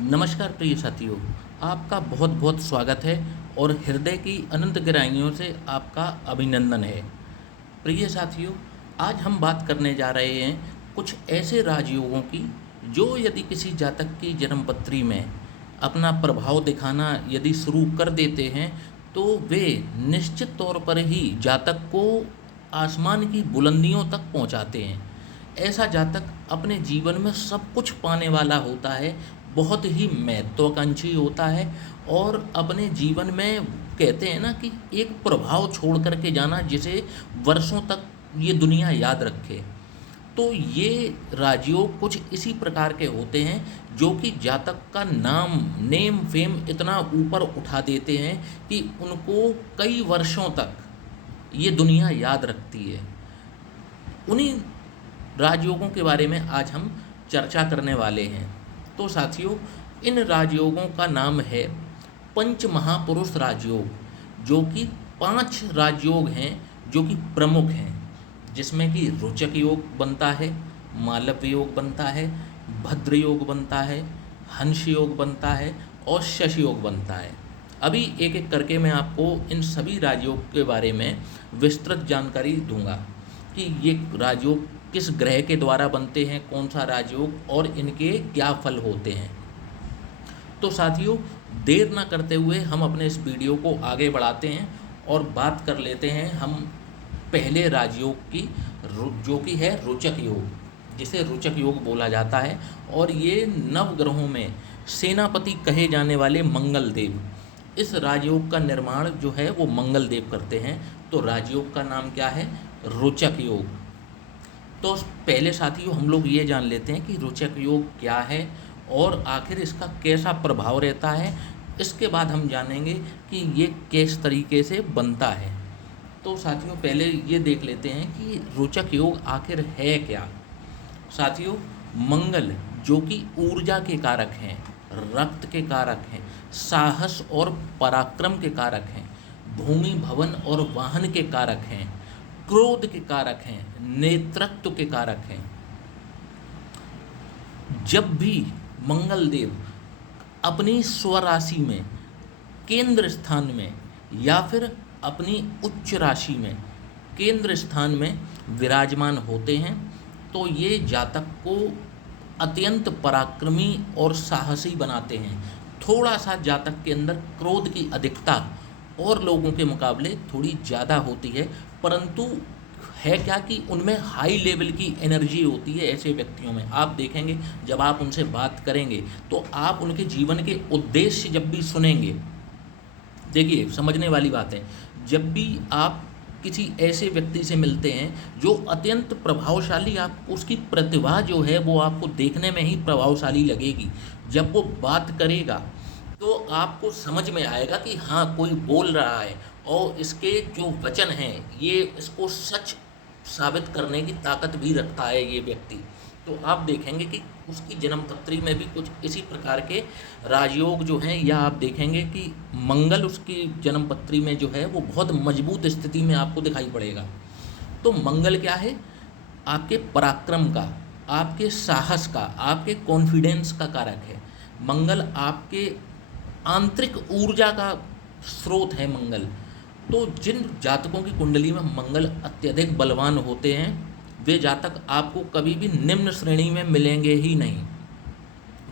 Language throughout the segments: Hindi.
नमस्कार प्रिय साथियों, आपका बहुत बहुत स्वागत है और हृदय की अनंत गहराइयों से आपका अभिनंदन है। प्रिय साथियों, आज हम बात करने जा रहे हैं कुछ ऐसे राजयोगों की जो यदि किसी जातक की जन्मपत्री में अपना प्रभाव दिखाना यदि शुरू कर देते हैं तो वे निश्चित तौर पर ही जातक को आसमान की बुलंदियों तक पहुंचाते हैं। ऐसा जातक अपने जीवन में सब कुछ पाने वाला होता है, बहुत ही महत्वाकांक्षी होता है और अपने जीवन में कहते हैं ना कि एक प्रभाव छोड़ कर के जाना जिसे वर्षों तक ये दुनिया याद रखे। तो ये राजयोग कुछ इसी प्रकार के होते हैं जो कि जातक का नाम नेम फेम इतना ऊपर उठा देते हैं कि उनको कई वर्षों तक ये दुनिया याद रखती है। उन्हीं राजयोगों के बारे में आज हम चर्चा करने वाले हैं। तो साथियों, इन राजयोगों का नाम है पंच महापुरुष राजयोग, जो कि 5 राजयोग हैं जो कि प्रमुख हैं, जिसमें कि रोचक योग बनता है, मालव्य योग बनता है, भद्र योग बनता है, हंस योग बनता है और शश योग बनता है। अभी एक एक करके मैं आपको इन सभी राजयोग के बारे में विस्तृत जानकारी दूंगा कि ये राजयोग किस ग्रह के द्वारा बनते हैं, कौन सा राजयोग और इनके क्या फल होते हैं। तो साथियों, देर ना करते हुए हम अपने इस वीडियो को आगे बढ़ाते हैं और बात कर लेते हैं हम पहले राजयोग की, जो कि है रोचक योग, जिसे रोचक योग बोला जाता है। और ये नव ग्रहों में सेनापति कहे जाने वाले मंगल देव, इस राजयोग का निर्माण जो है वो मंगल देव करते हैं। तो राजयोग का नाम क्या है? रोचक योग। तो पहले साथियों हम लोग ये जान लेते हैं कि रोचक योग क्या है और आखिर इसका कैसा प्रभाव रहता है। इसके बाद हम जानेंगे कि ये किस तरीके से बनता है। तो साथियों, पहले ये देख लेते हैं कि रोचक योग आखिर है क्या। साथियों, मंगल जो कि ऊर्जा के कारक हैं, रक्त के कारक हैं, साहस और पराक्रम के कारक हैं, भूमि भवन और वाहन के कारक हैं, क्रोध के कारक हैं, नेतृत्व के कारक हैं। जब भी मंगल देव अपनी स्वराशि में, केंद्र स्थान में या फिर अपनी उच्च राशि में केंद्र स्थान में विराजमान होते हैं तो ये जातक को अत्यंत पराक्रमी और साहसी बनाते हैं। थोड़ा सा जातक के अंदर क्रोध की अधिकता और लोगों के मुकाबले थोड़ी ज़्यादा होती है, परंतु है क्या कि उनमें हाई लेवल की एनर्जी होती है। ऐसे व्यक्तियों में आप देखेंगे, जब आप उनसे बात करेंगे तो आप उनके जीवन के उद्देश्य जब भी सुनेंगे, देखिए समझने वाली बात है, जब भी आप किसी ऐसे व्यक्ति से मिलते हैं जो अत्यंत प्रभावशाली, आप उसकी प्रतिभा जो है वो आपको देखने में ही प्रभावशाली लगेगी। जब वो बात करेगा तो आपको समझ में आएगा कि हाँ, कोई बोल रहा है और इसके जो वचन हैं ये इसको सच साबित करने की ताकत भी रखता है ये व्यक्ति। तो आप देखेंगे कि उसकी जन्मपत्री में भी कुछ इसी प्रकार के राजयोग जो हैं, या आप देखेंगे कि मंगल उसकी जन्मपत्री में जो है वो बहुत मजबूत स्थिति में आपको दिखाई पड़ेगा। तो मंगल क्या है? आपके पराक्रम का, आपके साहस का, आपके कॉन्फिडेंस का कारक है। मंगल आपके आंतरिक ऊर्जा का स्रोत है मंगल। तो जिन जातकों की कुंडली में मंगल अत्यधिक बलवान होते हैं, वे जातक आपको कभी भी निम्न श्रेणी में मिलेंगे ही नहीं।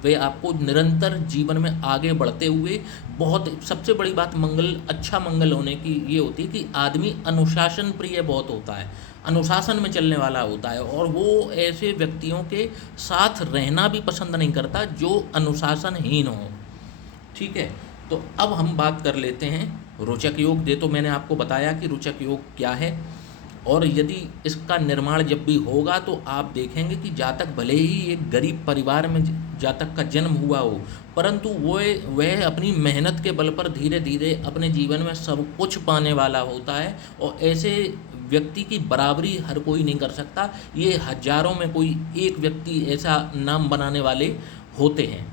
वे आपको निरंतर जीवन में आगे बढ़ते हुए, बहुत सबसे बड़ी बात मंगल, अच्छा मंगल होने की ये होती है कि आदमी अनुशासन प्रिय बहुत होता है, अनुशासन में चलने वाला होता है, और वो ऐसे व्यक्तियों के साथ रहना भी पसंद नहीं करता जो अनुशासनहीन हो। ठीक है, तो अब हम बात कर लेते हैं रोचक योग। दे तो मैंने आपको बताया कि रोचक योग क्या है, और यदि इसका निर्माण जब भी होगा तो आप देखेंगे कि जातक भले ही एक गरीब परिवार में जातक का जन्म हुआ हो, परंतु वह अपनी मेहनत के बल पर धीरे धीरे अपने जीवन में सब कुछ पाने वाला होता है। और ऐसे व्यक्ति की बराबरी हर कोई नहीं कर सकता। ये हजारों में कोई एक व्यक्ति ऐसा नाम बनाने वाले होते हैं।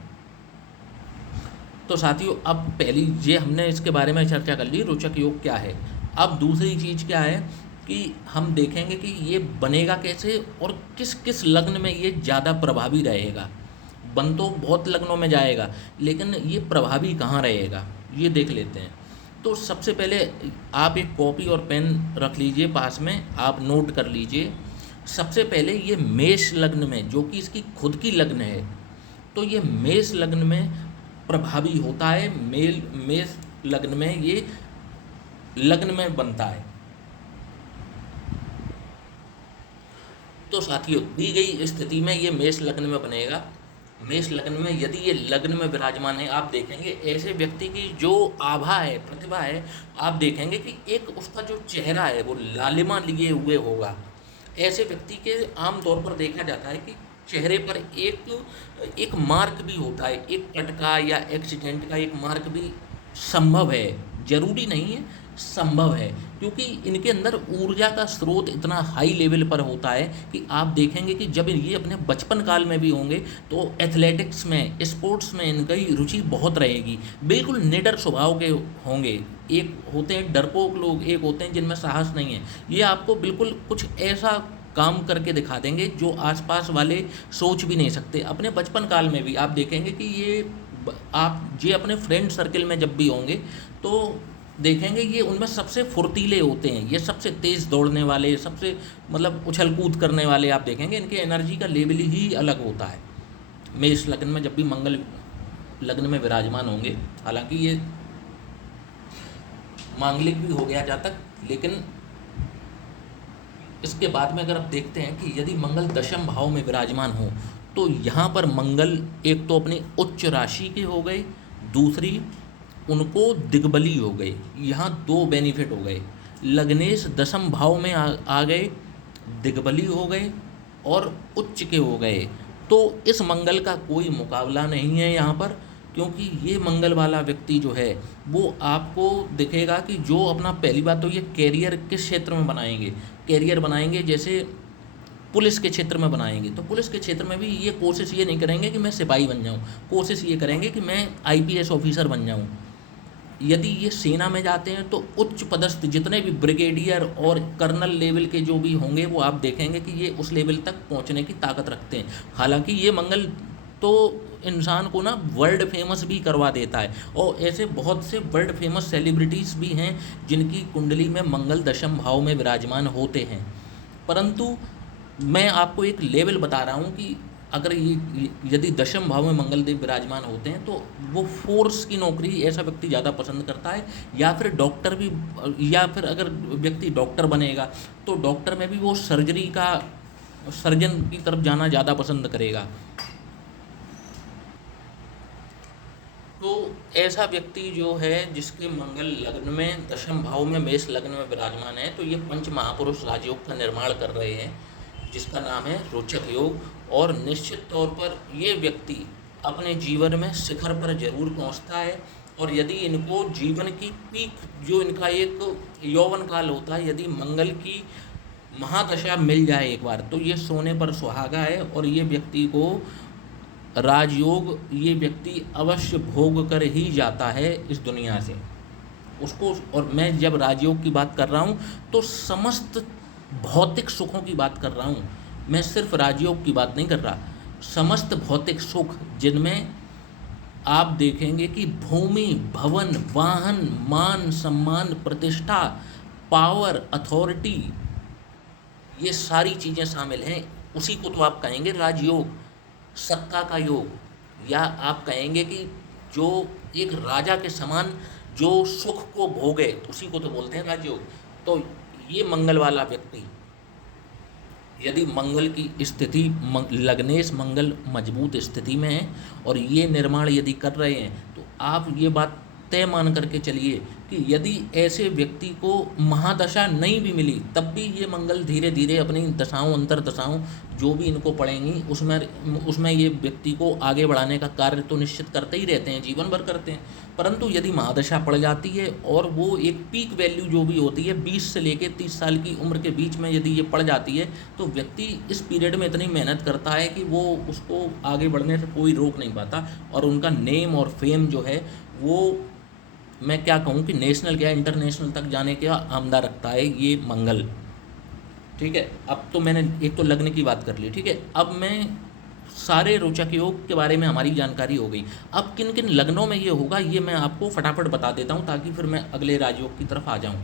तो साथियों, अब पहली ये हमने इसके बारे में चर्चा कर ली, रोचक योग क्या है। अब दूसरी चीज़ क्या है कि हम देखेंगे कि ये बनेगा कैसे और किस किस लग्न में ये ज़्यादा प्रभावी रहेगा। बन तो बहुत लग्नों में जाएगा, लेकिन ये प्रभावी कहाँ रहेगा ये देख लेते हैं। तो सबसे पहले आप एक कॉपी और पेन रख लीजिए पास में, आप नोट कर लीजिए। सबसे पहले ये मेष लग्न में, जो कि इसकी खुद की लग्न है, तो ये मेष लग्न में प्रभावी होता है। मेष लग्न में ये लग्न में बनता है। तो साथियों, दी गई स्थिति में ये मेष लग्न में बनेगा। मेष लग्न में यदि ये लग्न में विराजमान है, आप देखेंगे ऐसे व्यक्ति की जो आभा है, प्रतिभा है, आप देखेंगे कि एक उसका जो चेहरा है वो लालिमा लिए हुए होगा। ऐसे व्यक्ति के आम तौर पर देखा जाता है कि चेहरे पर एक मार्क भी होता है, एक कट का या एक्सीडेंट का एक मार्क भी संभव है, जरूरी नहीं है, संभव है, क्योंकि इनके अंदर ऊर्जा का स्रोत इतना हाई लेवल पर होता है कि आप देखेंगे कि जब ये अपने बचपन काल में भी होंगे तो एथलेटिक्स में, स्पोर्ट्स में इनकी रुचि बहुत रहेगी। बिल्कुल निडर स्वभाव के होंगे। एक होते हैं डरपोक लोग, एक होते हैं जिनमें साहस नहीं है। ये आपको बिल्कुल कुछ ऐसा काम करके दिखा देंगे जो आसपास वाले सोच भी नहीं सकते। अपने बचपन काल में भी आप देखेंगे कि आप ये अपने फ्रेंड सर्किल में जब भी होंगे तो देखेंगे ये उनमें सबसे फुर्तीले होते हैं, ये सबसे तेज़ दौड़ने वाले, सबसे मतलब उछल कूद करने वाले। आप देखेंगे इनके एनर्जी का लेवल ही अलग होता है। मेष लग्न में जब भी मंगल लग्न में विराजमान होंगे, हालांकि ये मांगलिक भी हो गया जातक, लेकिन इसके बाद में अगर आप देखते हैं कि यदि मंगल दशम भाव में विराजमान हो तो यहाँ पर मंगल एक तो अपनी उच्च राशि के हो गए, दूसरी उनको दिग्बली हो गए। यहाँ दो बेनिफिट हो गए, लग्नेश दशम भाव में आ गए, दिग्बली हो गए और उच्च के हो गए। तो इस मंगल का कोई मुकाबला नहीं है यहाँ पर, क्योंकि ये मंगल वाला व्यक्ति जो है वो आपको दिखेगा कि जो अपना, पहली बात तो ये कैरियर किस क्षेत्र में बनाएंगे, कैरियर बनाएंगे जैसे पुलिस के क्षेत्र में बनाएंगे, तो पुलिस के क्षेत्र में भी ये कोशिश ये नहीं करेंगे कि मैं सिपाही बन जाऊं, कोशिश ये करेंगे कि मैं आईपीएस ऑफिसर बन जाऊं। यदि ये सेना में जाते हैं तो उच्च पदस्थ जितने भी ब्रिगेडियर और कर्नल लेवल के जो भी होंगे वो आप देखेंगे कि ये उस लेवल तक पहुंचने की ताकत रखते हैं। हालांकि ये मंगल तो इंसान को ना वर्ल्ड फेमस भी करवा देता है, और ऐसे बहुत से वर्ल्ड फेमस सेलिब्रिटीज़ भी हैं जिनकी कुंडली में मंगल दशम भाव में विराजमान होते हैं। परंतु मैं आपको एक लेवल बता रहा हूँ कि अगर ये यदि दशम भाव में मंगल देव विराजमान होते हैं तो वो फोर्स की नौकरी ऐसा व्यक्ति ज़्यादा पसंद करता है, या फिर डॉक्टर भी, या फिर अगर व्यक्ति डॉक्टर बनेगा तो डॉक्टर में भी वो सर्जन की तरफ जाना ज़्यादा पसंद करेगा। तो ऐसा व्यक्ति जो है जिसके मंगल लग्न में दशम भाव में मेष लग्न में विराजमान है, तो ये पंच महापुरुष राजयोग का निर्माण कर रहे हैं जिसका नाम है रोचक योग। और निश्चित तौर पर ये व्यक्ति अपने जीवन में शिखर पर जरूर पहुंचता है। और यदि इनको जीवन की पीक, जो इनका एक यौवन काल होता है, यदि मंगल की महादशा मिल जाए एक बार, तो ये सोने पर सुहागा है और ये व्यक्ति को राजयोग, ये व्यक्ति अवश्य भोग कर ही जाता है इस दुनिया से उसको। और मैं जब राजयोग की बात कर रहा हूँ तो समस्त भौतिक सुखों की बात कर रहा हूँ, मैं सिर्फ राजयोग की बात नहीं कर रहा। समस्त भौतिक सुख जिनमें आप देखेंगे कि भूमि, भवन, वाहन, मान सम्मान, प्रतिष्ठा, पावर, अथॉरिटी, ये सारी चीज़ें शामिल हैं, उसी को तो आप कहेंगे राजयोग, सत्ता का योग, या आप कहेंगे कि जो एक राजा के समान जो सुख को भोगे उसी को तो बोलते हैं राजयोग। तो ये मंगल वाला व्यक्ति यदि मंगल की स्थिति, लग्नेश मंगल मजबूत स्थिति में है और ये निर्माण यदि कर रहे हैं, तो आप ये बात तय मान करके चलिए कि यदि ऐसे व्यक्ति को महादशा नहीं भी मिली तब भी ये मंगल धीरे धीरे अपनी दशाओं, अंतर दशाओं जो भी इनको पड़ेंगी उसमें ये व्यक्ति को आगे बढ़ाने का कार्य तो निश्चित करते ही रहते हैं, जीवन भर करते हैं। परंतु यदि महादशा पड़ जाती है और वो एक पीक वैल्यू जो भी होती है 20 से लेकर 30 साल की उम्र के बीच में यदि ये पड़ जाती है, तो व्यक्ति इस पीरियड में इतनी मेहनत करता है कि वो उसको आगे बढ़ने से कोई रोक नहीं पाता, और उनका नेम और फेम जो है वो, मैं क्या कहूँ कि नेशनल क्या इंटरनेशनल तक जाने का आमदा रखता है ये मंगल। ठीक है, अब तो मैंने एक तो लग्न की बात कर ली, ठीक है। अब मैं सारे रोचक योग के बारे में हमारी जानकारी हो गई। अब किन किन लग्नों में ये होगा ये मैं आपको फटाफट बता देता हूँ, ताकि फिर मैं अगले राजयोग की तरफ आ जाऊँ।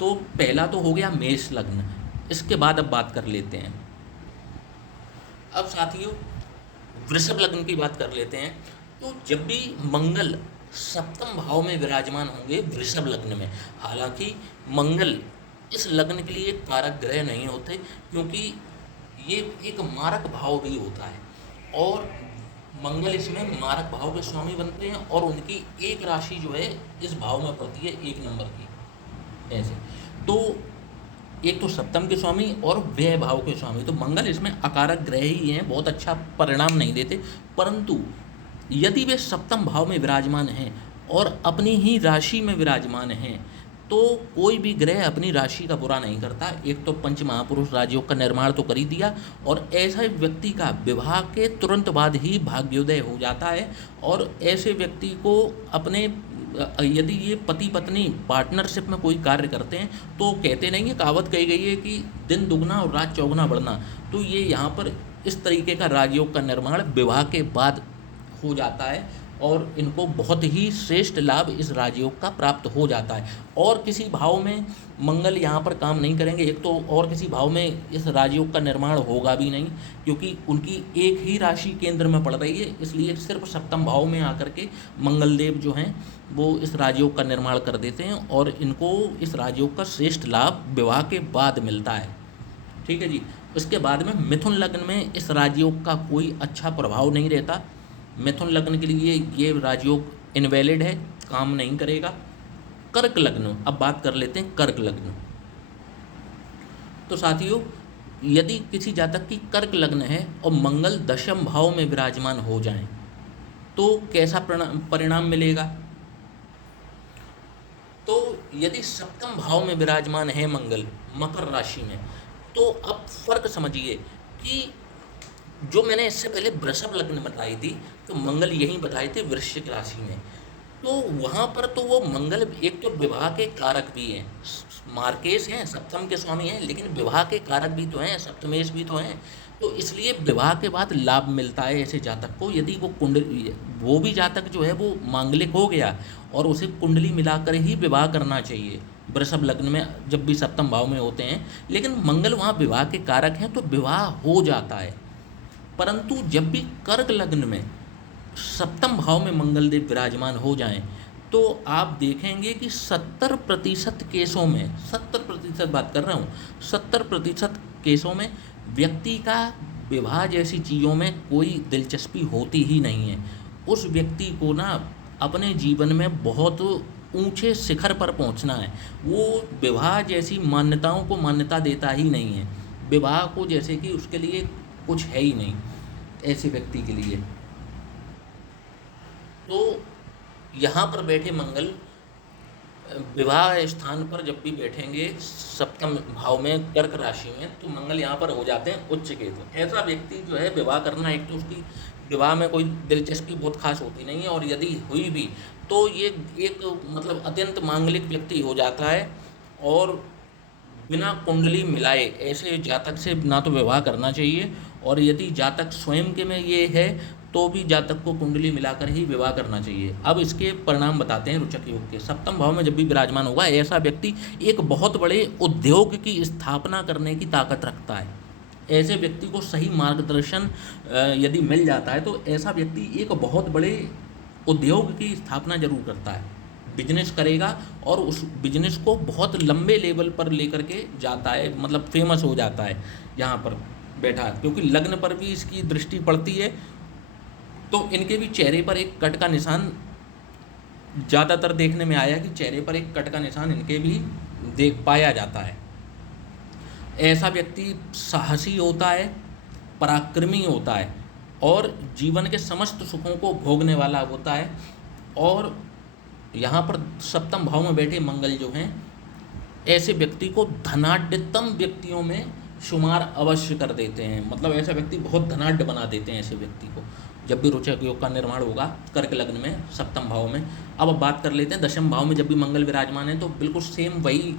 तो पहला तो हो गया मेष लग्न, इसके बाद अब बात कर लेते हैं। अब साथियों वृषभ लग्न की बात कर लेते हैं। तो जब भी मंगल सप्तम भाव में विराजमान होंगे वृषभ लग्न में, हालांकि मंगल इस लग्न के लिए कारक ग्रह नहीं होते, क्योंकि ये एक मारक भाव भी होता है, और मंगल इसमें मारक भाव के स्वामी बनते हैं, और उनकी एक राशि जो है इस भाव में पड़ती है 1 नंबर की। ऐसे तो एक तो सप्तम के स्वामी और व्यय भाव के स्वामी, तो मंगल इसमें अकारक ग्रह ही हैं, बहुत अच्छा परिणाम नहीं देते। परंतु यदि वे सप्तम भाव में विराजमान हैं और अपनी ही राशि में विराजमान हैं, तो कोई भी ग्रह अपनी राशि का बुरा नहीं करता। एक तो पंच महापुरुष राजयोग का निर्माण तो कर ही दिया, और ऐसे व्यक्ति का विवाह के तुरंत बाद ही भाग्योदय हो जाता है, और ऐसे व्यक्ति को अपने यदि ये पति पत्नी पार्टनरशिप में कोई कार्य करते हैं, तो कहते नहीं है, कहावत कही गई है कि दिन दुगना और रात चौगुना बढ़ना, तो ये यहाँ पर इस तरीके का राजयोग का निर्माण विवाह के बाद हो जाता है, और इनको बहुत ही श्रेष्ठ लाभ इस राजयोग का प्राप्त हो जाता है। और किसी भाव में मंगल यहाँ पर काम नहीं करेंगे, एक तो और किसी भाव में इस राजयोग का निर्माण होगा भी नहीं, क्योंकि उनकी एक ही राशि केंद्र में पड़ रही है, इसलिए सिर्फ सप्तम भाव में आकर के मंगल देव जो हैं वो इस राजयोग का निर्माण कर देते हैं, और इनको इस राजयोग का श्रेष्ठ लाभ विवाह के बाद मिलता है। ठीक है जी। उसके बाद में मिथुन लग्न में इस राजयोग का कोई अच्छा प्रभाव नहीं रहता। मिथुन लग्न के लिए ये राजयोग इनवैलिड है, काम नहीं करेगा। कर्क लग्न, अब बात कर लेते हैं कर्क लग्न। तो साथियों यदि किसी जातक की कर्क लग्न है और मंगल दशम भाव में विराजमान हो जाएं, तो कैसा परिणाम मिलेगा। तो यदि सप्तम भाव में विराजमान है मंगल मकर राशि में, तो अब फर्क समझिए कि जो मैंने इससे पहले वृषभ लग्न बताई थी, तो मंगल यहीं बताए थे वृश्चिक राशि में, तो वहाँ पर तो वो मंगल एक तो विवाह के कारक भी हैं, मार्केश हैं, सप्तम के स्वामी हैं, लेकिन विवाह के कारक भी तो हैं, सप्तमेश भी तो हैं। तो इसलिए विवाह के बाद लाभ मिलता है ऐसे जातक को, यदि वो भी जातक जो है वो मांगलिक हो गया और उसे कुंडली मिलाकर ही विवाह करना चाहिए वृषभ लग्न में जब भी सप्तम भाव में होते हैं, लेकिन मंगल वहाँ विवाह के कारक हैं, तो विवाह हो जाता है। परंतु जब भी कर्क लग्न में सप्तम भाव में मंगल देव विराजमान हो जाएं, तो आप देखेंगे कि 70% केसों में, 70% बात कर रहा हूँ, 70% केसों में व्यक्ति का विवाह जैसी चीज़ों में कोई दिलचस्पी होती ही नहीं है। उस व्यक्ति को ना अपने जीवन में बहुत ऊंचे शिखर पर पहुंचना है, वो विवाह जैसी मान्यताओं को मान्यता देता ही नहीं है, विवाह को जैसे कि उसके लिए कुछ है ही नहीं ऐसे व्यक्ति के लिए। तो यहाँ पर बैठे मंगल विवाह स्थान पर जब भी बैठेंगे सप्तम भाव में कर्क राशि में, तो मंगल यहाँ पर हो जाते हैं उच्च केतु। ऐसा व्यक्ति जो है विवाह करना, एक तो उसकी विवाह में कोई दिलचस्पी बहुत खास होती नहीं है, और यदि हुई भी तो ये एक मतलब अत्यंत मांगलिक व्यक्ति हो जाता है, और बिना कुंडली मिलाए ऐसे जातक से ना तो विवाह करना चाहिए, और यदि जातक स्वयं के में ये है तो भी जातक को कुंडली मिलाकर ही विवाह करना चाहिए। अब इसके परिणाम बताते हैं रुचक योग के। सप्तम भाव में जब भी विराजमान होगा, ऐसा व्यक्ति एक बहुत बड़े उद्योग की स्थापना करने की ताकत रखता है। ऐसे व्यक्ति को सही मार्गदर्शन यदि मिल जाता है, तो ऐसा व्यक्ति एक बहुत बड़े उद्योग की स्थापना जरूर करता है, बिजनेस करेगा, और उस बिजनेस को बहुत लंबे लेवल पर लेकर के जाता है, मतलब फेमस हो जाता है यहाँ पर बैठा, क्योंकि लग्न पर भी इसकी दृष्टि पड़ती है। तो इनके भी चेहरे पर एक कट का निशान ज़्यादातर देखने में आया कि चेहरे पर एक कट का निशान इनके भी देख पाया जाता है। ऐसा व्यक्ति साहसी होता है, पराक्रमी होता है, और जीवन के समस्त सुखों को भोगने वाला होता है। और यहाँ पर सप्तम भाव में बैठे मंगल जो हैं, ऐसे व्यक्ति को धनाढ्यतम व्यक्तियों में शुमार अवश्य कर देते हैं, मतलब ऐसा व्यक्ति बहुत धनाढ्य बना देते हैं ऐसे व्यक्ति को, जब भी रोचक योग का निर्माण होगा कर्क लग्न में सप्तम भाव में। अब बात कर लेते हैं दशम भाव में जब भी मंगल विराजमान है, तो बिल्कुल सेम वही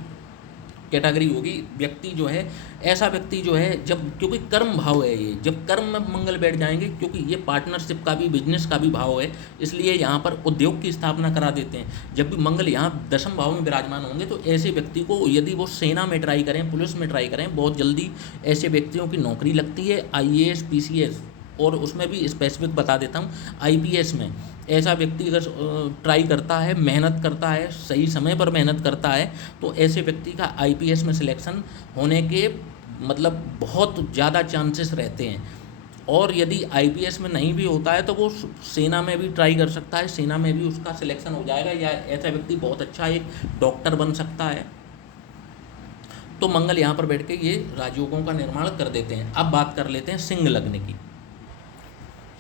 कैटेगरी होगी। व्यक्ति जो है, ऐसा व्यक्ति जो है, जब क्योंकि कर्म भाव है ये, जब कर्म में मंगल बैठ जाएंगे, क्योंकि ये पार्टनरशिप का भी, बिजनेस का भी भाव है, इसलिए यहाँ पर उद्योग की स्थापना करा देते हैं। जब भी मंगल यहाँ दशम भाव में विराजमान होंगे तो ऐसे व्यक्ति को, यदि वो सेना में ट्राई करें, पुलिस में ट्राई करें, बहुत जल्दी ऐसे व्यक्तियों की नौकरी लगती है। IAS PCS, और उसमें भी स्पेसिफिक बता देता हूँ, IPS में ऐसा व्यक्ति अगर ट्राई करता है, मेहनत करता है, सही समय पर मेहनत करता है, तो ऐसे व्यक्ति का IPS में सिलेक्शन होने के मतलब बहुत ज़्यादा चांसेस रहते हैं। और यदि IPS में नहीं भी होता है तो वो सेना में भी ट्राई कर सकता है, सेना में भी उसका सिलेक्शन हो जाएगा, या ऐसा व्यक्ति बहुत अच्छा एक डॉक्टर बन सकता है। तो मंगल यहाँ पर बैठ के ये राजयोगों का निर्माण कर देते हैं। अब बात कर लेते हैं सिंह लग्न की।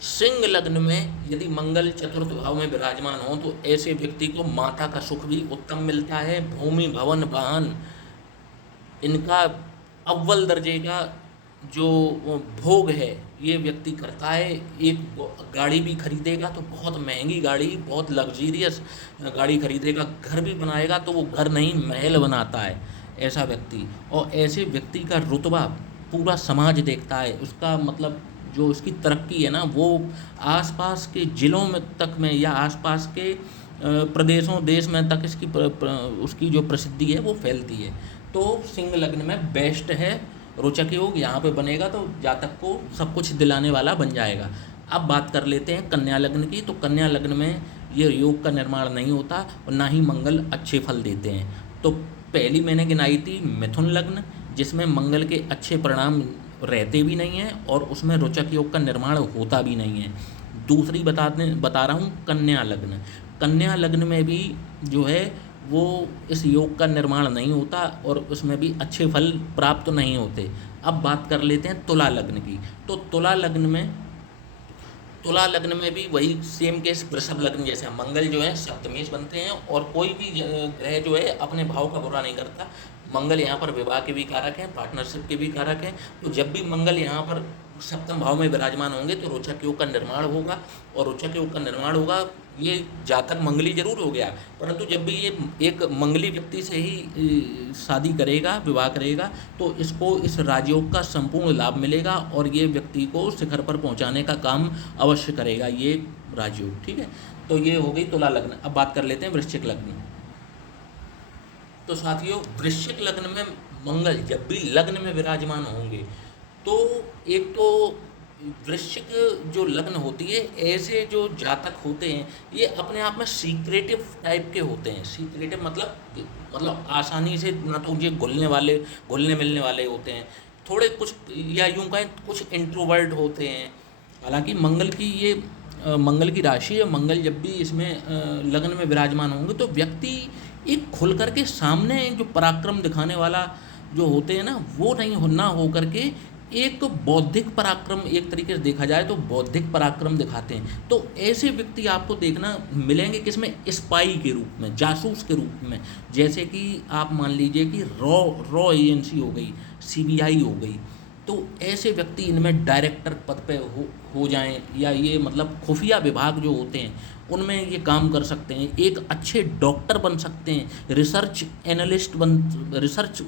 सिंह लग्न में यदि मंगल चतुर्थ भाव में विराजमान हो तो ऐसे व्यक्ति को माता का सुख भी उत्तम मिलता है। भूमि, भवन, वाहन, इनका अव्वल दर्जे का जो भोग है ये व्यक्ति करता है। एक गाड़ी भी खरीदेगा तो बहुत महंगी गाड़ी, बहुत लग्जीरियस गाड़ी खरीदेगा। घर भी बनाएगा तो वो घर नहीं, महल बनाता है ऐसा व्यक्ति। और ऐसे व्यक्ति का रुतबा पूरा समाज देखता है, उसका मतलब जो उसकी तरक्की है ना, वो आसपास के ज़िलों में तक में, या आसपास के प्रदेशों, देश में तक इसकी उसकी जो प्रसिद्धि है वो फैलती है। तो सिंह लग्न में बेस्ट है। रोचक योग यहाँ पे बनेगा तो जातक को सब कुछ दिलाने वाला बन जाएगा। अब बात कर लेते हैं कन्या लग्न की। तो कन्या लग्न में ये योग का निर्माण नहीं होता और ना ही मंगल अच्छे फल देते हैं। तो पहली मैंने गिनाई थी मिथुन लग्न, जिसमें मंगल के अच्छे परिणाम रहते भी नहीं हैं और उसमें रोचक योग का निर्माण होता भी नहीं है। दूसरी बता रहा हूँ कन्या लग्न। कन्या लग्न में भी जो है वो इस योग का निर्माण नहीं होता और उसमें भी अच्छे फल प्राप्त नहीं होते। अब बात कर लेते हैं तुला लग्न की। तो तुला लग्न में भी वही सेम केस वृषभ लग्न जैसे, मंगल जो है सप्तमेश बनते हैं और कोई भी ग्रह जो है अपने भाव का बुरा नहीं करता। मंगल यहाँ पर विवाह के भी कारक हैं, पार्टनरशिप के भी कारक हैं। तो जब भी मंगल यहाँ पर सप्तम भाव में विराजमान होंगे तो रोचक योग का निर्माण होगा। और रोचक योग का निर्माण होगा, ये जातक मंगली जरूर हो गया, परंतु जब भी ये एक मंगली व्यक्ति से ही शादी करेगा, विवाह करेगा, तो इसको इस राजयोग का संपूर्ण लाभ मिलेगा और ये व्यक्ति को शिखर पर पहुंचाने का काम अवश्य करेगा ये राजयोग। ठीक है, तो ये हो गई तुला लग्न। अब बात कर लेते हैं वृश्चिक लग्न। तो साथियों, वृश्चिक लग्न में मंगल जब भी लग्न में विराजमान होंगे तो एक तो वृश्चिक जो लग्न होती है, ऐसे जो जातक होते हैं ये अपने आप में सीक्रेटिव टाइप के होते हैं। सीक्रेटिव मतलब आसानी से ना तो ये घुलने मिलने वाले होते हैं, थोड़े कुछ, या यूँ कहें कुछ इंट्रोवर्ट होते हैं। हालांकि मंगल की राशि है, मंगल जब भी इसमें लग्न में विराजमान होंगे तो व्यक्ति एक खुल करके सामने जो पराक्रम दिखाने वाला जो होते हैं ना, वो नहीं ना हो करके एक बौद्धिक पराक्रम, एक तरीके से देखा जाए तो बौद्धिक पराक्रम दिखाते हैं। तो ऐसे व्यक्ति आपको देखना मिलेंगे किसमें, स्पाई के रूप में, जासूस के रूप में। जैसे कि आप मान लीजिए कि रॉ एजेंसी हो गई, CBI हो गई, तो ऐसे व्यक्ति इनमें डायरेक्टर पद पे हो जाएं, या ये मतलब खुफिया विभाग जो होते हैं उनमें ये काम कर सकते हैं। एक अच्छे डॉक्टर बन सकते हैं, रिसर्च एनालिस्ट रिसर्च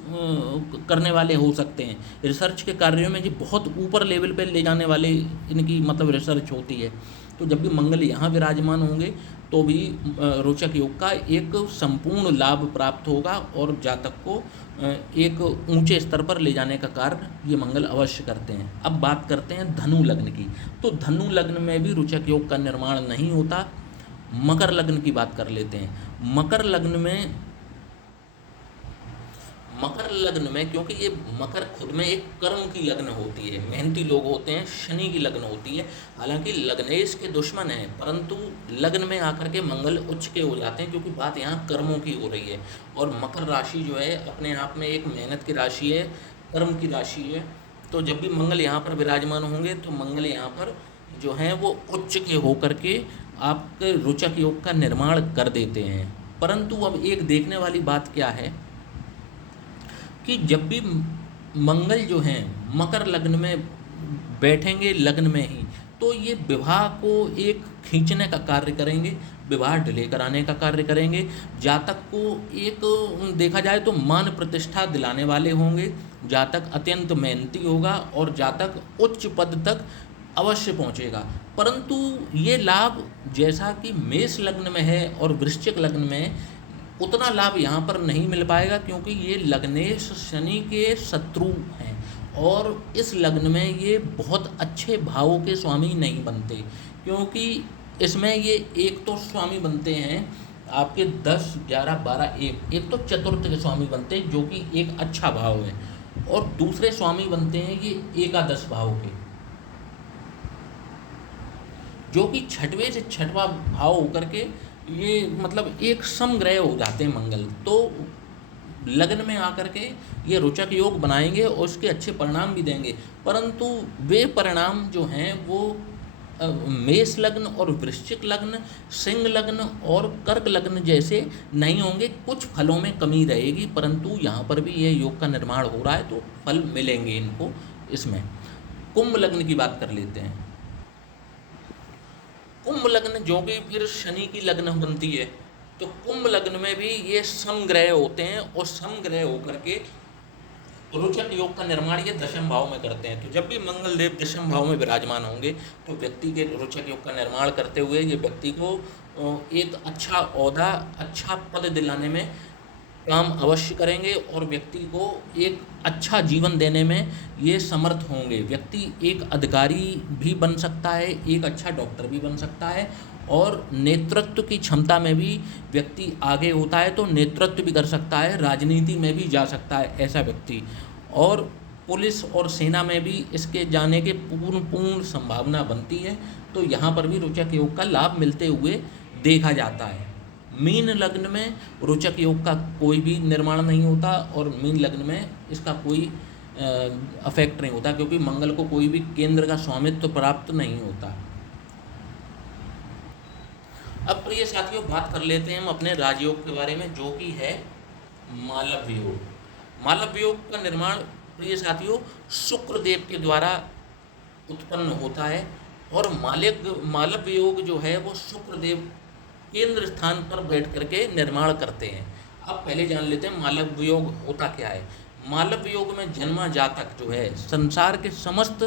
करने वाले हो सकते हैं। रिसर्च के कार्यों में ये बहुत ऊपर लेवल पे ले जाने वाले इनकी मतलब रिसर्च होती है। तो जब भी मंगल यहाँ विराजमान होंगे तो भी रोचक योग का एक संपूर्ण लाभ प्राप्त होगा और जातक को एक ऊंचे स्तर पर ले जाने का कार्य ये मंगल अवश्य करते हैं। अब बात करते हैं धनु लग्न की। तो धनु लग्न में भी रोचक योग का निर्माण नहीं होता। मकर लग्न की बात कर लेते हैं। मकर लग्न में क्योंकि ये मकर खुद में एक कर्म की लग्न होती है, मेहनती लोग होते हैं, शनि की लग्न होती है। हालांकि लग्नेश के दुश्मन हैं, परंतु लग्न में आकर के मंगल उच्च के हो जाते हैं, क्योंकि बात यहाँ कर्मों की हो रही है। और मकर राशि जो है अपने आप में एक मेहनत की राशि है, कर्म की राशि है। तो जब भी मंगल यहाँ पर विराजमान होंगे तो मंगल यहाँ पर जो है वो उच्च के होकर के आपके रोचक योग का निर्माण कर देते हैं। परंतु अब एक देखने वाली बात क्या है कि जब भी मंगल जो हैं मकर लग्न में बैठेंगे, लग्न में ही, तो ये विवाह को एक खींचने का कार्य करेंगे, विवाह डिले कराने का कार्य करेंगे। जातक को एक देखा जाए तो मान प्रतिष्ठा दिलाने वाले होंगे। जातक अत्यंत मेहनती होगा और जातक उच्च पद तक अवश्य पहुंचेगा। परंतु ये लाभ जैसा कि मेष लग्न में है और वृश्चिक लग्न में, उतना लाभ यहाँ पर नहीं मिल पाएगा, क्योंकि ये लग्नेश शनि के शत्रु हैं और इस लग्न में ये बहुत अच्छे भावों के स्वामी नहीं बनते, क्योंकि इसमें ये एक तो स्वामी बनते हैं आपके 10, 11, 12, एक तो चतुर्थ के स्वामी बनते हैं जो कि एक अच्छा भाव है, और दूसरे स्वामी बनते हैं ये एकादश भाव के, जो कि छठवें से छठवां भाव होकर के ये मतलब एक समग्रह हो जाते हैं मंगल। तो लग्न में आकर के ये रोचक योग बनाएंगे और उसके अच्छे परिणाम भी देंगे, परंतु वे परिणाम जो हैं वो मेष लग्न और वृश्चिक लग्न, सिंह लग्न और कर्क लग्न जैसे नहीं होंगे। कुछ फलों में कमी रहेगी, परंतु यहाँ पर भी ये योग का निर्माण हो रहा है तो फल मिलेंगे इनको। इसमें कुंभ लग्न की बात कर लेते हैं। कुंभ लग्न जो कि फिर शनि की लग्न बनती है, तो कुंभ लग्न में भी ये समग्रह होते हैं और समग्रह होकर के रोचक योग का निर्माण ये दशम भाव में करते हैं। तो जब भी मंगल देव दशम भाव में विराजमान होंगे तो व्यक्ति के रोचक योग का निर्माण करते हुए ये व्यक्ति को एक अच्छा ओहदा, अच्छा पद दिलाने में काम अवश्य करेंगे और व्यक्ति को एक अच्छा जीवन देने में ये समर्थ होंगे। व्यक्ति एक अधिकारी भी बन सकता है, एक अच्छा डॉक्टर भी बन सकता है, और नेतृत्व की क्षमता में भी व्यक्ति आगे होता है तो नेतृत्व भी कर सकता है, राजनीति में भी जा सकता है ऐसा व्यक्ति, और पुलिस और सेना में भी इसके जाने के पूर्ण संभावना बनती है। तो यहाँ पर भी रोचक योग का लाभ मिलते हुए देखा जाता है। मीन लग्न में रोचक योग का कोई भी निर्माण नहीं होता और मीन लग्न में इसका कोई अफेक्ट नहीं होता, क्योंकि मंगल को कोई भी केंद्र का स्वामित्व प्राप्त नहीं होता। अब प्रिय साथियों, बात कर लेते हैं हम अपने राजयोग के बारे में, जो कि है मालव योग। मालव योग का निर्माण प्रिय साथियों शुक्र देव के द्वारा उत्पन्न होता है, और मालव योग जो है वो शुक्र देव केंद्र स्थान पर बैठ करके निर्माण करते हैं। अब पहले जान लेते हैं मालव योग होता क्या है। मालव योग में जन्मा जातक जो है संसार के समस्त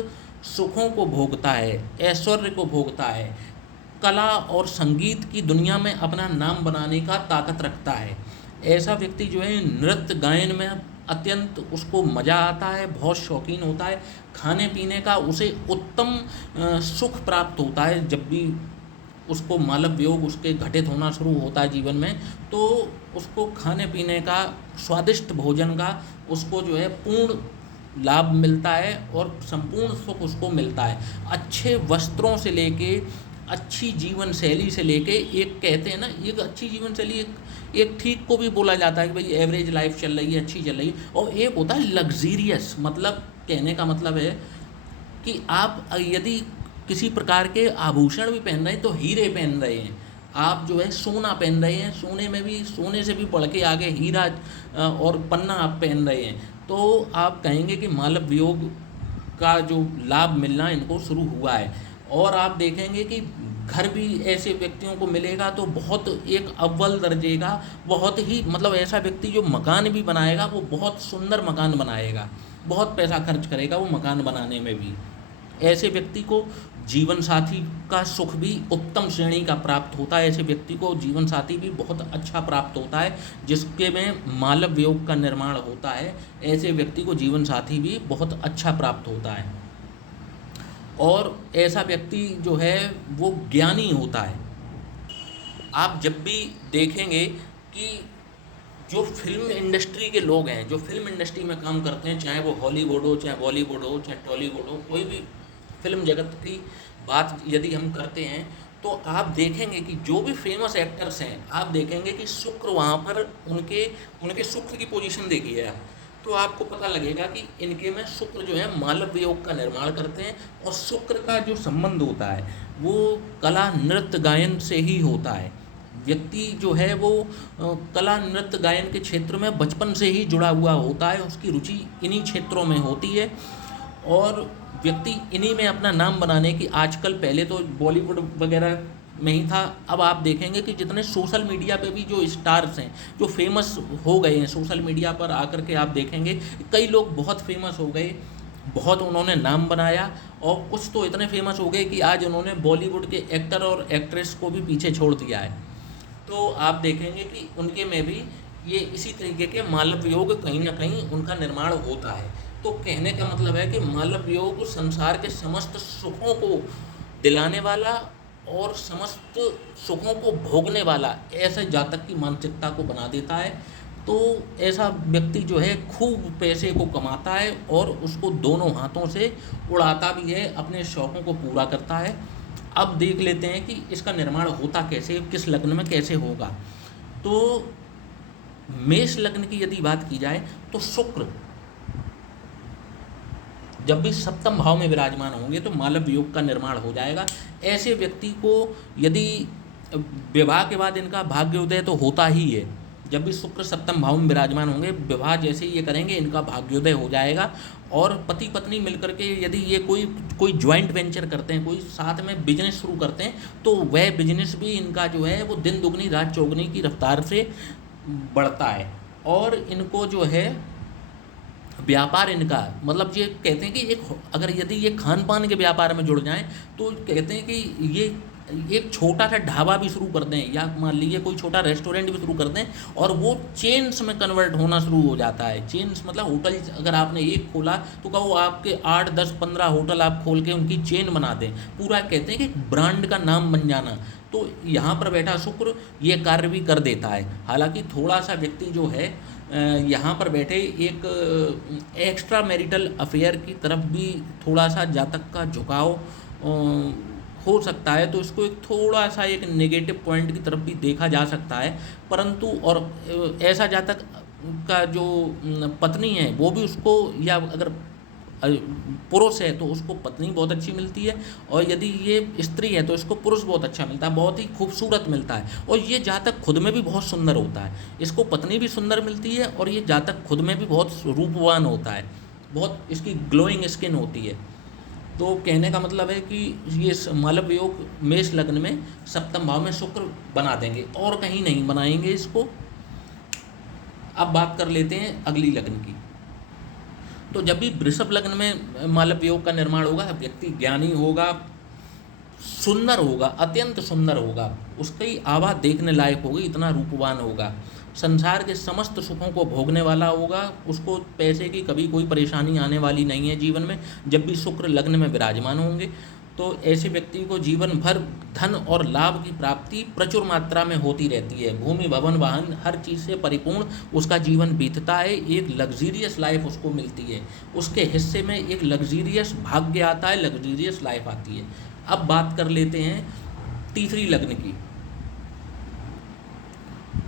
सुखों को भोगता है, ऐश्वर्य को भोगता है, कला और संगीत की दुनिया में अपना नाम बनाने का ताकत रखता है। ऐसा व्यक्ति जो है नृत्य गायन में अत्यंत उसको मज़ा आता है, बहुत शौकीन होता है। खाने पीने का उसे उत्तम सुख प्राप्त होता है। जब भी उसको मालव योग उसके घटित होना शुरू होता है जीवन में, तो उसको खाने पीने का, स्वादिष्ट भोजन का उसको जो है पूर्ण लाभ मिलता है और संपूर्ण सुख उसको मिलता है। अच्छे वस्त्रों से लेके, अच्छी जीवन शैली से लेके, एक कहते हैं ना, एक अच्छी जीवन शैली एक ठीक को भी बोला जाता है कि भाई एवरेज लाइफ चल रही है, अच्छी चल रही है, और एक होता है लग्जीरियस। मतलब कहने का मतलब है कि आप यदि किसी प्रकार के आभूषण भी पहन रहे हैं तो हीरे पहन रहे हैं, आप जो है सोना पहन रहे हैं, सोने में भी, सोने से भी बढ़ के आगे हीरा और पन्ना आप पहन रहे हैं, तो आप कहेंगे कि मालव योग का जो लाभ मिलना इनको शुरू हुआ है। और आप देखेंगे कि घर भी ऐसे व्यक्तियों को मिलेगा तो बहुत एक अव्वल दर्जे का, बहुत ही मतलब ऐसा व्यक्ति जो मकान भी बनाएगा वो बहुत सुंदर मकान बनाएगा, बहुत पैसा खर्च करेगा वो मकान बनाने में भी। ऐसे व्यक्ति को जीवन साथी का सुख भी उत्तम श्रेणी का प्राप्त होता है। ऐसे व्यक्ति को जीवन साथी भी बहुत अच्छा प्राप्त होता है जिसके में मालव योग का निर्माण होता है। ऐसे व्यक्ति को जीवन साथी भी बहुत अच्छा प्राप्त होता है, और ऐसा व्यक्ति जो है वो ज्ञानी होता है। आप जब भी देखेंगे कि जो फिल्म इंडस्ट्री के लोग हैं, जो फिल्म इंडस्ट्री में काम करते हैं, चाहे वो हॉलीवुड हो, चाहे बॉलीवुड हो, चाहे टॉलीवुड हो, कोई भी फिल्म जगत की बात यदि हम करते हैं, तो आप देखेंगे कि जो भी फेमस एक्टर्स हैं, आप देखेंगे कि शुक्र वहाँ पर उनके शुक्र की पोजीशन देखिए आप, तो आपको पता लगेगा कि इनके में शुक्र जो है मालव योग का निर्माण करते हैं। और शुक्र का जो संबंध होता है वो कला, नृत्य, गायन से ही होता है। व्यक्ति जो है वो कला, नृत्य, गायन के क्षेत्र में बचपन से ही जुड़ा हुआ होता है, उसकी रुचि इन्हीं क्षेत्रों में होती है। और व्यक्ति इन्हीं में अपना नाम बनाने की, आजकल पहले तो बॉलीवुड वगैरह में ही था, अब आप देखेंगे कि जितने सोशल मीडिया पे भी जो स्टार्स हैं, जो फेमस हो गए हैं सोशल मीडिया पर आकर के, आप देखेंगे कई लोग बहुत फेमस हो गए, बहुत उन्होंने नाम बनाया, और कुछ तो इतने फेमस हो गए कि आज उन्होंने बॉलीवुड के एक्टर और एक्ट्रेस को भी पीछे छोड़ दिया है। तो आप देखेंगे कि उनके में भी ये इसी तरीके के मालव योग कहीं ना कहीं उनका निर्माण होता है। तो कहने का मतलब है कि मालव योग संसार के समस्त सुखों को दिलाने वाला और समस्त सुखों को भोगने वाला ऐसे जातक की मानसिकता को बना देता है। तो ऐसा व्यक्ति जो है खूब पैसे को कमाता है और उसको दोनों हाथों से उड़ाता भी है, अपने शौक़ों को पूरा करता है। अब देख लेते हैं कि इसका निर्माण होता कैसे, किस लग्न में कैसे होगा। तो मेष लग्न की यदि बात की जाए तो शुक्र जब भी सप्तम भाव में विराजमान होंगे तो मालव योग का निर्माण हो जाएगा। ऐसे व्यक्ति को यदि विवाह के बाद इनका भाग्योदय तो होता ही है, जब भी शुक्र सप्तम भाव में विराजमान होंगे, विवाह जैसे ही ये करेंगे इनका भाग्योदय हो जाएगा। और पति पत्नी मिलकर के यदि ये कोई ज्वाइंट वेंचर करते हैं, कोई साथ में बिजनेस शुरू करते हैं, तो वह बिजनेस भी इनका जो है वो दिन दुगनी रात चौगुनी की रफ्तार से बढ़ता है। और इनको जो है व्यापार इनका, मतलब ये कहते हैं कि अगर यदि ये खान पान के व्यापार में जुड़ जाएं तो कहते हैं कि ये एक छोटा सा ढाबा भी शुरू कर दें, या मान लीजिए कोई छोटा रेस्टोरेंट भी शुरू कर दें, और वो चेन्स में कन्वर्ट होना शुरू हो जाता है। चेन्स मतलब होटल, अगर आपने एक खोला तो कहो आपके 8, 10, 15 होटल आप खोल के उनकी चेन बना दें, पूरा कहते हैं कि ब्रांड का नाम बन जाना। तो यहाँ पर बैठा शुक्र ये कार्य भी कर देता है। हालांकि थोड़ा सा व्यक्ति जो है यहाँ पर बैठे एक एक्स्ट्रा मैरिटल अफेयर की तरफ भी थोड़ा सा जातक का झुकाव हो सकता है, तो इसको एक थोड़ा सा एक नेगेटिव पॉइंट की तरफ भी देखा जा सकता है। परंतु और ऐसा जातक का जो पत्नी है वो भी उसको, या अगर पुरुष है तो उसको पत्नी बहुत अच्छी मिलती है, और यदि ये स्त्री है तो इसको पुरुष बहुत अच्छा मिलता है, बहुत ही खूबसूरत मिलता है। और ये जातक खुद में भी बहुत सुंदर होता है, इसको पत्नी भी सुंदर मिलती है, और ये जातक खुद में भी बहुत रूपवान होता है, बहुत इसकी ग्लोइंग स्किन होती है। तो कहने का मतलब है कि ये मालव योग मेष लग्न में सप्तम भाव में शुक्र बना देंगे, और कहीं नहीं बनाएंगे इसको। अब बात कर लेते हैं अगली लग्न की। तो जब भी वृषभ लग्न में मालव योग का निर्माण होगा, व्यक्ति ज्ञानी होगा, सुंदर होगा, अत्यंत सुंदर होगा, उसकी आभा देखने लायक होगी, इतना रूपवान होगा, संसार के समस्त सुखों को भोगने वाला होगा, उसको पैसे की कभी कोई परेशानी आने वाली नहीं है जीवन में, जब भी शुक्र लग्न में विराजमान होंगे। तो ऐसे व्यक्ति को जीवन भर धन और लाभ की प्राप्ति प्रचुर मात्रा में होती रहती है, भूमि भवन वाहन हर चीज़ से परिपूर्ण उसका जीवन बीतता है, एक लग्जीरियस लाइफ उसको मिलती है, उसके हिस्से में एक लग्जीरियस भाग्य आता है, लग्जीरियस लाइफ आती है। अब बात कर लेते हैं तीसरी लग्न की।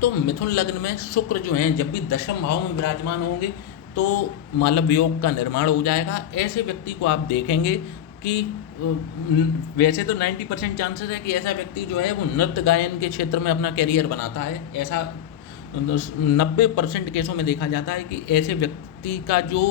तो मिथुन लग्न में शुक्र जो हैं जब भी दशम भाव में विराजमान होंगे तो मालव योग का निर्माण हो जाएगा। ऐसे व्यक्ति को आप देखेंगे कि वैसे तो 90% चांसेस है कि ऐसा व्यक्ति जो है वो नृत्य गायन के क्षेत्र में अपना कैरियर बनाता है। ऐसा 90% केसों में देखा जाता है कि ऐसे व्यक्ति का जो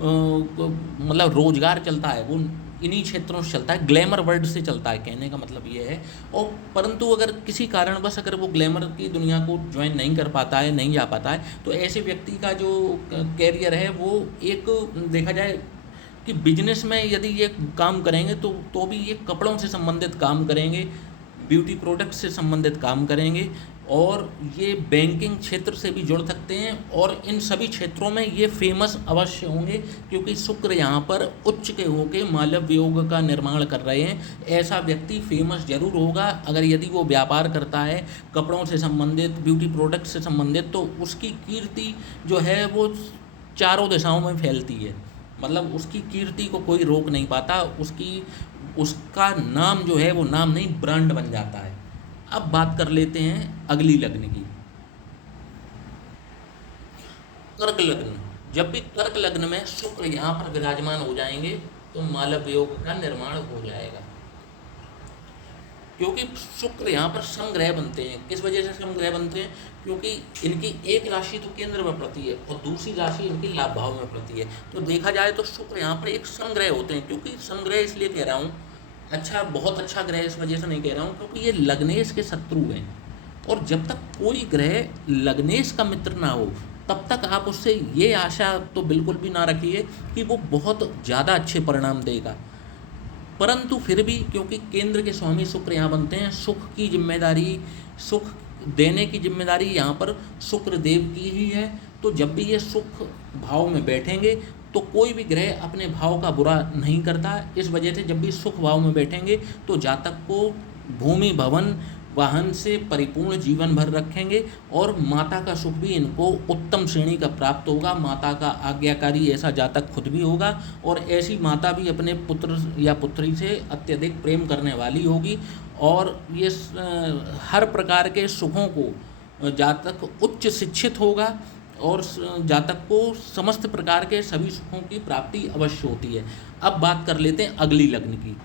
मतलब रोजगार चलता है वो इन्हीं क्षेत्रों से चलता है, ग्लैमर वर्ड से चलता है, कहने का मतलब ये है। और परंतु अगर किसी कारणवश अगर वो ग्लैमर की दुनिया को ज्वाइन नहीं कर पाता है, नहीं जा पाता है, तो ऐसे व्यक्ति का जो कैरियर है वो एक देखा जाए कि बिजनेस में यदि ये काम करेंगे तो भी ये कपड़ों से संबंधित काम करेंगे, ब्यूटी प्रोडक्ट से संबंधित काम करेंगे, और ये बैंकिंग क्षेत्र से भी जुड़ सकते हैं, और इन सभी क्षेत्रों में ये फेमस अवश्य होंगे क्योंकि शुक्र यहाँ पर उच्च के होके मालव योग का निर्माण कर रहे हैं। ऐसा व्यक्ति फेमस जरूर होगा अगर यदि वो व्यापार करता है कपड़ों से संबंधित, ब्यूटी प्रोडक्ट से संबंधित, तो उसकी कीर्ति जो है वो चारों दिशाओं में फैलती है, मतलब उसकी कीर्ति को कोई रोक नहीं पाता, उसका नाम जो है वो नाम नहीं ब्रांड बन जाता है। अब बात कर लेते हैं अगली लग्न की, कर्क लग्न। जब भी कर्क लग्न में शुक्र यहाँ पर विराजमान हो जाएंगे तो मालव योग का निर्माण हो जाएगा। क्योंकि शुक्र यहाँ पर समग्रह बनते हैं। किस वजह से समग्रह बनते हैं? क्योंकि इनकी एक राशि तो केंद्र में पड़ती है और दूसरी राशि इनकी लाभ भाव में पड़ती है। तो देखा जाए तो शुक्र यहाँ पर एक समग्रह होते हैं। क्योंकि समग्रह इसलिए कह रहा हूँ, अच्छा बहुत अच्छा ग्रह इस वजह से नहीं कह रहा हूँ क्योंकि ये लग्नेश के शत्रु हैं। और जब तक कोई ग्रह लग्नेश का मित्र ना हो तब तक आप उससे ये आशा तो बिल्कुल भी ना रखिए कि वो बहुत ज़्यादा अच्छे परिणाम देगा। परंतु फिर भी क्योंकि केंद्र के स्वामी शुक्र यहाँ बनते हैं, सुख की जिम्मेदारी, सुख देने की जिम्मेदारी यहाँ पर शुक्र देव की ही है। तो जब भी ये सुख भाव में बैठेंगे तो कोई भी ग्रह अपने भाव का बुरा नहीं करता। इस वजह से जब भी सुख भाव में बैठेंगे तो जातक को भूमि भवन वाहन से परिपूर्ण जीवन भर रखेंगे और माता का सुख भी इनको उत्तम श्रेणी का प्राप्त होगा। माता का आज्ञाकारी ऐसा जातक खुद भी होगा और ऐसी माता भी अपने पुत्र या पुत्री से अत्यधिक प्रेम करने वाली होगी। और ये हर प्रकार के सुखों को जातक उच्च शिक्षित होगा और जातक को समस्त प्रकार के सभी सुखों की प्राप्ति अवश्य होती है। अब बात कर लेते हैं अगली लग्न की।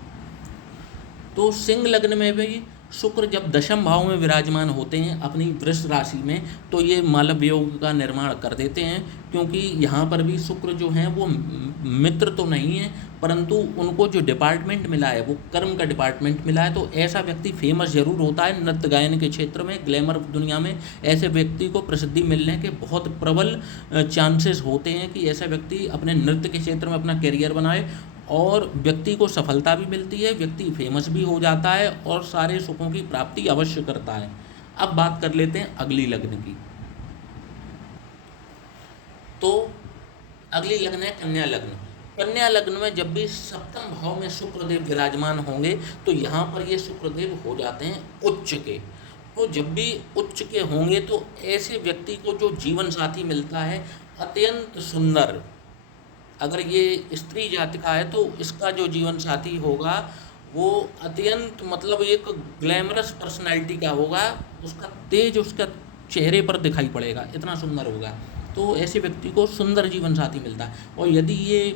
तो सिंह लग्न में भी शुक्र जब दशम भाव में विराजमान होते हैं अपनी वृष राशि में तो ये मालव योग का निर्माण कर देते हैं। क्योंकि यहाँ पर भी शुक्र जो हैं वो मित्र तो नहीं है, परंतु उनको जो डिपार्टमेंट मिला है वो कर्म का डिपार्टमेंट मिला है। तो ऐसा व्यक्ति फेमस जरूर होता है नृत्य गायन के क्षेत्र में, ग्लैमर दुनिया में ऐसे व्यक्ति को प्रसिद्धि मिलने के बहुत प्रबल चांसेस होते हैं कि ऐसा व्यक्ति अपने नृत्य के क्षेत्र में अपना करियर बनाए और व्यक्ति को सफलता भी मिलती है, व्यक्ति फेमस भी हो जाता है और सारे सुखों की प्राप्ति अवश्य करता है। अब बात कर लेते हैं अगली लग्न की। तो अगली लग्न है कन्या लग्न। कन्या लग्न में जब भी सप्तम भाव में शुक्रदेव विराजमान होंगे तो यहाँ पर ये शुक्रदेव हो जाते हैं उच्च के। तो जब भी उच्च के होंगे तो ऐसे व्यक्ति को जो जीवन साथी मिलता है अत्यंत सुंदर, अगर ये स्त्री जाति का है तो इसका जो जीवन साथी होगा वो अत्यंत मतलब एक ग्लैमरस पर्सनैलिटी का होगा, उसका तेज उसका चेहरे पर दिखाई पड़ेगा, इतना सुंदर होगा। तो ऐसे व्यक्ति को सुंदर जीवन साथी मिलता है। और यदि ये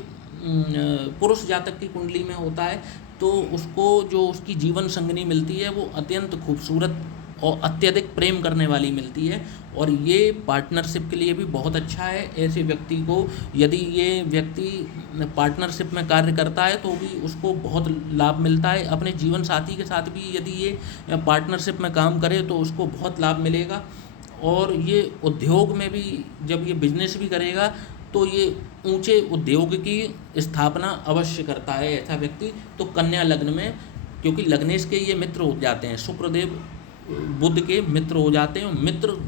पुरुष जातक की कुंडली में होता है तो उसको जो उसकी जीवन संगनी मिलती है वो अत्यंत खूबसूरत और अत्यधिक प्रेम करने वाली मिलती है। और ये पार्टनरशिप के लिए भी बहुत अच्छा है। ऐसे व्यक्ति को यदि ये व्यक्ति पार्टनरशिप में कार्य करता है तो भी उसको बहुत लाभ मिलता है। अपने जीवन साथी के साथ भी यदि ये पार्टनरशिप में काम करे तो उसको बहुत लाभ मिलेगा। और ये उद्योग में भी जब ये बिजनेस भी करेगा तो ये ऊंचे उद्योग की स्थापना अवश्य करता है ऐसा व्यक्ति। तो कन्या लग्न में क्योंकि लग्नेश के ये मित्र हो जाते हैं, शुक्रदेव बुध के मित्र हो जाते हैं।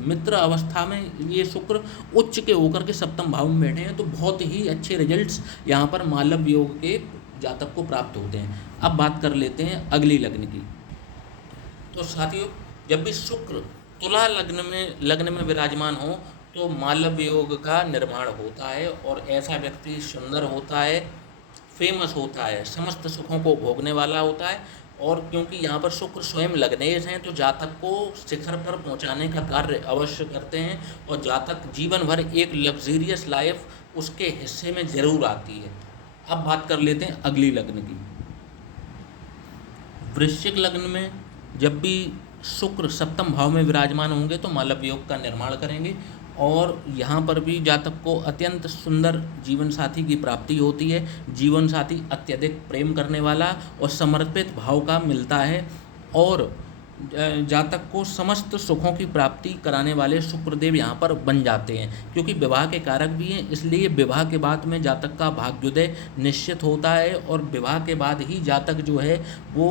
मित्र अवस्था में ये शुक्र उच्च के होकर के सप्तम भाव में बैठे हैं तो बहुत ही अच्छे रिजल्ट्स यहाँ पर मालव योग के जातक को प्राप्त होते हैं। अब बात कर लेते हैं अगली लग्न की। तो साथियों जब भी शुक्र तुला लग्न में विराजमान हो तो मालव योग का निर्माण होता है और ऐसा व्यक्ति सुंदर होता है, फेमस होता है, समस्त सुखों को भोगने वाला होता है। और क्योंकि यहाँ पर शुक्र स्वयं लग्नेश हैं तो जातक को शिखर पर पहुँचाने का कार्य अवश्य करते हैं और जातक जीवन भर एक लग्जरियस लाइफ उसके हिस्से में ज़रूर आती है। अब बात कर लेते हैं अगली लग्न की। वृश्चिक लग्न में जब भी शुक्र सप्तम भाव में विराजमान होंगे तो मालव योग का निर्माण करेंगे और यहाँ पर भी जातक को अत्यंत सुंदर जीवन साथी की प्राप्ति होती है। जीवन साथी अत्यधिक प्रेम करने वाला और समर्पित भाव का मिलता है और जातक को समस्त सुखों की प्राप्ति कराने वाले शुक्रदेव यहाँ पर बन जाते हैं। क्योंकि विवाह के कारक भी हैं इसलिए विवाह के बाद में जातक का भाग्योदय निश्चित होता है और विवाह के बाद ही जातक जो है वो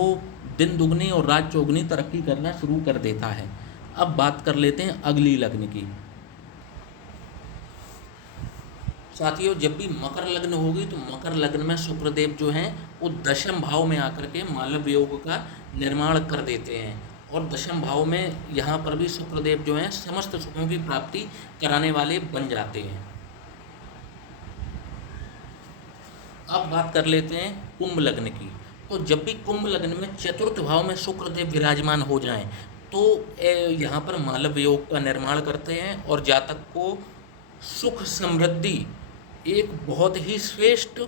दिन दुगनी और रात चौगुनी तरक्की करना शुरू कर देता है। अब बात कर लेते हैं अगली लग्न की। साथियों जब भी मकर लग्न होगी तो मकर लग्न में शुक्रदेव जो हैं वो दशम भाव में आकर के मालव योग का निर्माण कर देते हैं और दशम भाव में यहाँ पर भी शुक्रदेव जो हैं समस्त सुखों की प्राप्ति कराने वाले बन जाते हैं। अब बात कर लेते हैं कुंभ लग्न की। तो जब भी कुंभ लग्न में चतुर्थ भाव में शुक्रदेव विराजमान हो जाएं तो यहाँ पर मालव योग का निर्माण करते हैं और जातक को सुख समृद्धि एक बहुत ही श्रेष्ठ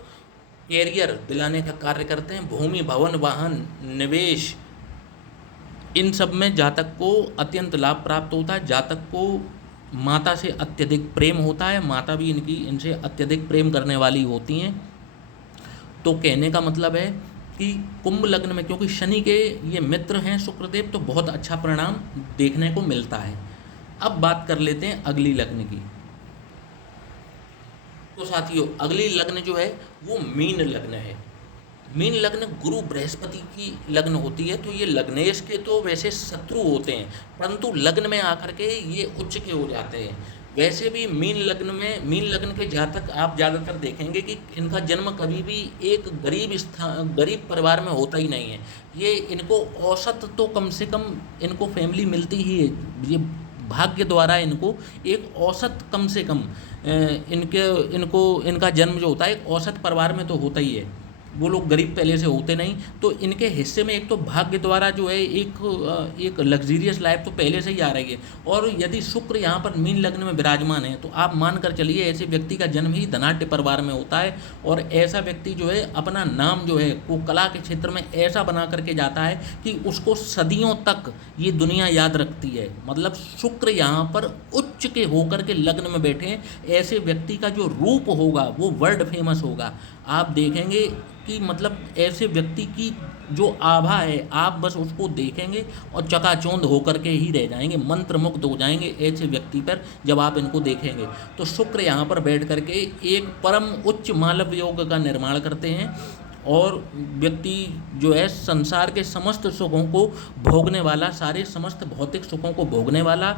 कैरियर दिलाने का कार्य करते हैं। भूमि भवन वाहन निवेश इन सब में जातक को अत्यंत लाभ प्राप्त होता है। जातक को माता से अत्यधिक प्रेम होता है, माता भी इनसे अत्यधिक प्रेम करने वाली होती हैं। तो कहने का मतलब है कि कुंभ लग्न में, क्योंकि शनि के ये मित्र हैं शुक्रदेव, तो बहुत अच्छा परिणाम देखने को मिलता है। अब बात कर लेते हैं अगली लग्न की। तो साथियों, अगली लग्न जो है वो मीन लग्न है। मीन लग्न गुरु बृहस्पति की लग्न होती है। तो ये लग्नेश के तो वैसे शत्रु होते हैं, परंतु लग्न में आकर के ये उच्च के हो जाते हैं। वैसे भी मीन लग्न के जातक आप ज़्यादातर देखेंगे कि इनका जन्म कभी भी एक गरीब परिवार में होता ही नहीं है। ये इनको औसत तो कम से कम इनको फैमिली मिलती ही है। ये भाग्य द्वारा इनको एक औसत कम से कम इनका जन्म जो होता है एक औसत परिवार में तो होता ही है। वो लोग गरीब पहले से होते नहीं, तो इनके हिस्से में एक तो भाग्य द्वारा जो है एक लग्जीरियस लाइफ तो पहले से ही आ रही है। और यदि शुक्र यहाँ पर मीन लग्न में विराजमान है तो आप मान कर चलिए ऐसे व्यक्ति का जन्म ही धनाढ्य परिवार में होता है। और ऐसा व्यक्ति जो है अपना नाम जो है वो कला के क्षेत्र में ऐसा बना करके जाता है कि उसको सदियों तक ये दुनिया याद रखती है। मतलब शुक्र यहाँ पर उच्च के होकर के लग्न में बैठे, ऐसे व्यक्ति का जो रूप होगा वो वर्ल्ड फेमस होगा। आप देखेंगे कि मतलब ऐसे व्यक्ति की जो आभा है, आप बस उसको देखेंगे और चकाचौंध होकर के ही रह जाएंगे, मंत्रमुग्ध हो जाएंगे ऐसे व्यक्ति पर जब आप इनको देखेंगे। तो शुक्र यहाँ पर बैठ करके एक परम उच्च मालव योग का निर्माण करते हैं और व्यक्ति जो है संसार के समस्त सुखों को भोगने वाला, सारे समस्त भौतिक सुखों को भोगने वाला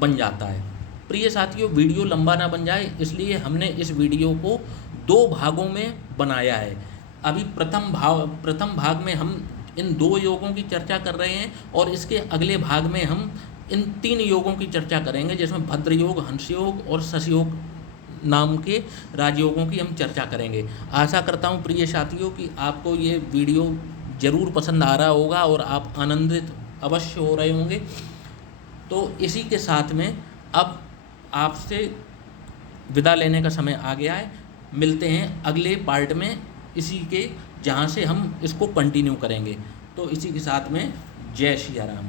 बन जाता है। प्रिय साथियों, वीडियो लंबा ना बन जाए इसलिए हमने इस वीडियो को 2 भागों में बनाया है। अभी प्रथम भाग में हम इन 2 योगों की चर्चा कर रहे हैं और इसके अगले भाग में हम इन 3 योगों की चर्चा करेंगे, जिसमें भद्र योग, हंस योग और शश योग नाम के राजयोगों की हम चर्चा करेंगे। आशा करता हूँ प्रिय साथियों कि आपको ये वीडियो ज़रूर पसंद आ रहा होगा और आप आनंदित अवश्य हो रहे होंगे। तो इसी के साथ में अब आपसे विदा लेने का समय आ गया है। मिलते हैं अगले पार्ट में इसी के, जहाँ से हम इसको कंटिन्यू करेंगे। तो इसी के साथ में जय श्री राम।